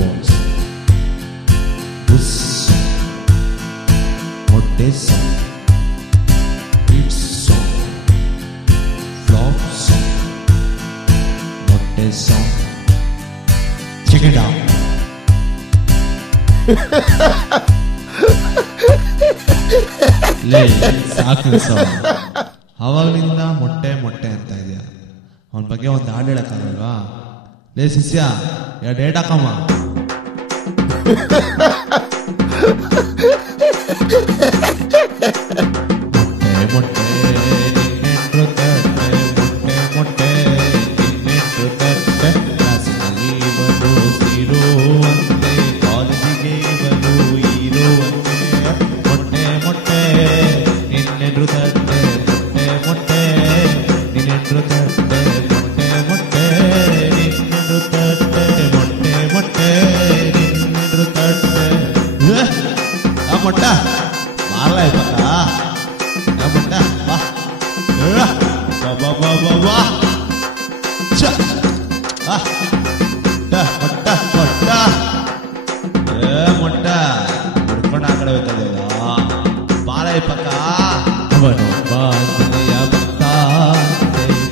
was Buss Motte song, Hit song, Flop song, Motte song. Check it out. ಲೇ ಸಾಕು song ಅವಾಗಲಿಂದ ಮೊಟ್ಟೆ ಮೊಟ್ಟೆ ಅಂತ ಇದೆಯಾ ಅವನ ಬಗ್ಗೆ ಒಂದು ಹಾಡು ಹೇಳಕ್ಕಾಗಲ್ವಾ? ಲೇ ಶಿಷ್ಯ ಡೇಟ್ ಹಾಕಮ್ಮ. ಮೊಟ್ಟೆ ಮೊಟ್ಟೆ ನಿನ್ನೆಂಟ್ರು ತಟ್ಟೆ ಮೊಟ್ಟೆ ಮೊಟ್ಟೆ ನಿನ್ನೆಂಟ್ರು ತಟ್ಟೆ ಕ್ಲಾಸಿನಲ್ಲಿ ಇವನು ಇರುವಂತೆ ಕಾಲೇಜಿಗೆ ಇವನು ಇರುವಂತೆ ಮೊಟ್ಟೆ ಮೊಟ್ಟೆ ನಿನ್ನೆಂಟ್ರು ತಟ್ಟೆ ಮೊಟ್ಟೆ ಮೊಟ್ಟೆ ನಿನ್ನೆಂಟ್ರು ತಟ್ಟೆ ಮೊಟ್ಟೆ ಮೊಟ್ಟೆ ನಿನ್ನೆಂಟ್ರು ತಟ್ಟೆ ಮೊಟ್ಟೆ ಮೊಟ್ಟೆ ನಿನ್ನೆಂಟ್ರು ತಟ್ಟೆ ಆ ಮೊಟ್ಟ ಮಾರಲ ಇಪ್ಪತ್ತ ಆ ಮೊಟ್ಟ ಬಾ ಬಾ ಬಾ ಬಾ ಬಾ ಚ ಆ ಮೊಟ್ಟ ಮೊಟ್ಟ ಮೊಟ್ಟ ಹುಡ್ಕೊಂಡು ಆ ಕಡೆ ಹೋಗ್ತದೆ ಬಾಳ ಇಪ್ಪತ್ತ ಅವನೊಬ್ಬ ಆಂಜನೇಯ ಭಕ್ತ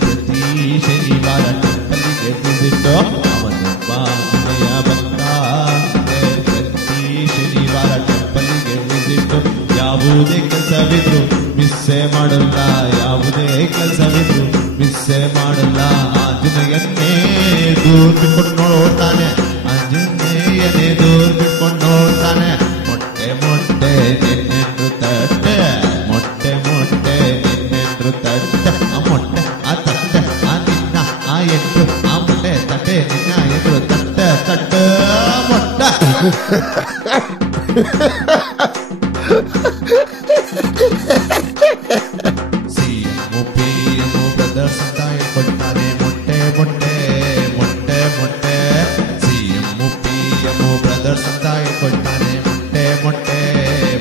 ಪ್ರತಿ ಶನಿವಾರ ಟೆಂಪಲ್ಗೆ ವಿಸಿಟ್ ಅವನೊಬ್ಬ ಆಂಜನೇಯ ಭಕ್ತ ಪ್ರತಿ ಶನಿವಾರ ಟೆಂಪಲ್ಗೆ ವಿಸಿಟ್ ಯಾವುದೇ ಕೆಲಸವಿದ್ರು ಮಿಸ್ಸೇ ಮಾಡಲ್ಲ ಯಾವುದೇ ಕೆಲಸವಿದ್ರು ಮಿಸ್ಸೇ ಮಾಡಲ್ಲ ಆಂಜನೇಯನ್ನೇ ದೂರ ಬಿಟ್ಕೊಂಡು ನೋಡ್ತಾನೆ ಆಂಜನೇಯನೇ ದೂರ ಬಿಟ್ಕೊಂಡು ನೋಡ್ತಾನೆ ಮೊಟ್ಟೆ ಮೊಟ್ಟೆ ನಿನ್ನೆಂಟ್ರು ತಟ್ಟೆ ಮೊಟ್ಟೆ ಮೊಟ್ಟೆ ನಿನ್ನೆಂಟ್ರು ತಟ್ಟೆ ಆ ಮೊಟ್ಟೆ ಆ ತಟ್ಟೆ ಆ ನಿನ್ನ ಆ ಎಂಟ್ರು ಆ ಮೊಟ್ಟೆ ತಟ್ಟೆ ನಿನ್ನ ಎಂಟ್ರು ತಟ್ಟೆ ತಟ್ಟೆ ಮೊಟ್ಟೆ ಸಿಎಂ ಪಿಎಂ ಬ್ರದರ್ಸ್ ಅಂತ ಹೇಳ್ಕೊಳ್ತಾನೆ ಮೊಟ್ಟೆ ಮೊಟ್ಟೆ ಮೊಟ್ಟೆ ಮೊಟ್ಟೆ ಸಿಎಂ ಪಿಎಂ ಬ್ರದರ್ಸ್ ಅಂತ ಹೇಳ್ಕೊಳ್ತಾನೆ ಮೊಟ್ಟೆ ಮೊಟ್ಟೆ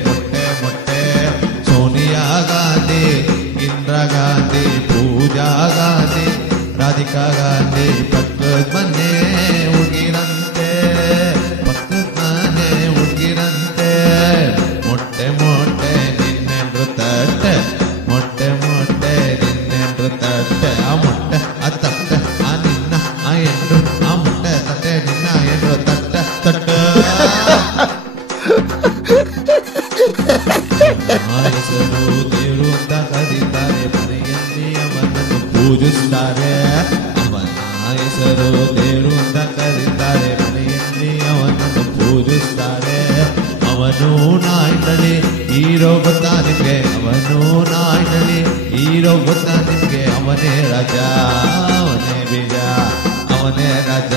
ಮೊಟ್ಟೆ ಮೊಟ್ಟೆ ಸೋನಿಯಾ ಗಾಂಧಿ ಇಂದಿರಾ ಗಾಂಧಿ ಪೂಜಾ ಗಾಂಧಿ ರಾಧಿಕಾ ಗಾಂಧಿ ಪಕ್ಕದ ಮನೆ ಹುಡುಗಿರಂತೆ ಪಕ್ಕದ ಮನೆ ಹುಡುಗಿರಂತೆ ಮೊಟ್ಟೆ ಮೊಟ್ಟೆ ನಿನ್ನೆಂಟ್ರು ತಟ್ಟೆ ಮೊಟ್ಟೆ ಮೊಟ್ಟೆ ನಿನ್ನೆಂಟ್ರು ತಟ್ಟೆ ಆ ಮೊಟ್ಟೆ ಆ ತಟ್ಟೆ ಆ ನಿನ್ನ ಆ ಎಂಟ್ರು ಆ ಮೊಟ್ಟೆ ತಟ್ಟೆ ನಿನ್ನ ಎಂಟ್ರು ತಟ್ಟೆ ತಟ್ಟೆ ಹೆಸರು ದೇವರು ಅಂತ ಕರೀತಾರೆ ಮನೆಯಲ್ಲಿ ಅವನನ್ನು ಪೂಜಿಸ್ತಾರೆ ಅವನ ಹೆಸರು ದೇವರು ಅಂತ ಕರೀತಾರೆ ಮನೆಯಲ್ಲಿ ಅವನನ್ನು ಪೂಜಿಸ್ತಾರೆ ಅವನು ನಾಯಿನಲ್ಲಿ ಹೀರೋ ಗೊತ್ತಾ ನಿಮ್ಗೆ ಅವನು ನಾಯಿನಲ್ಲಿ ಹೀರೋ ಗೊತ್ತಾ ನಿಮ್ಗೆ ಅವನೇ ರಾಜ ಅವನೇ ಬೀಜ ಅವನೇ ರಾಜ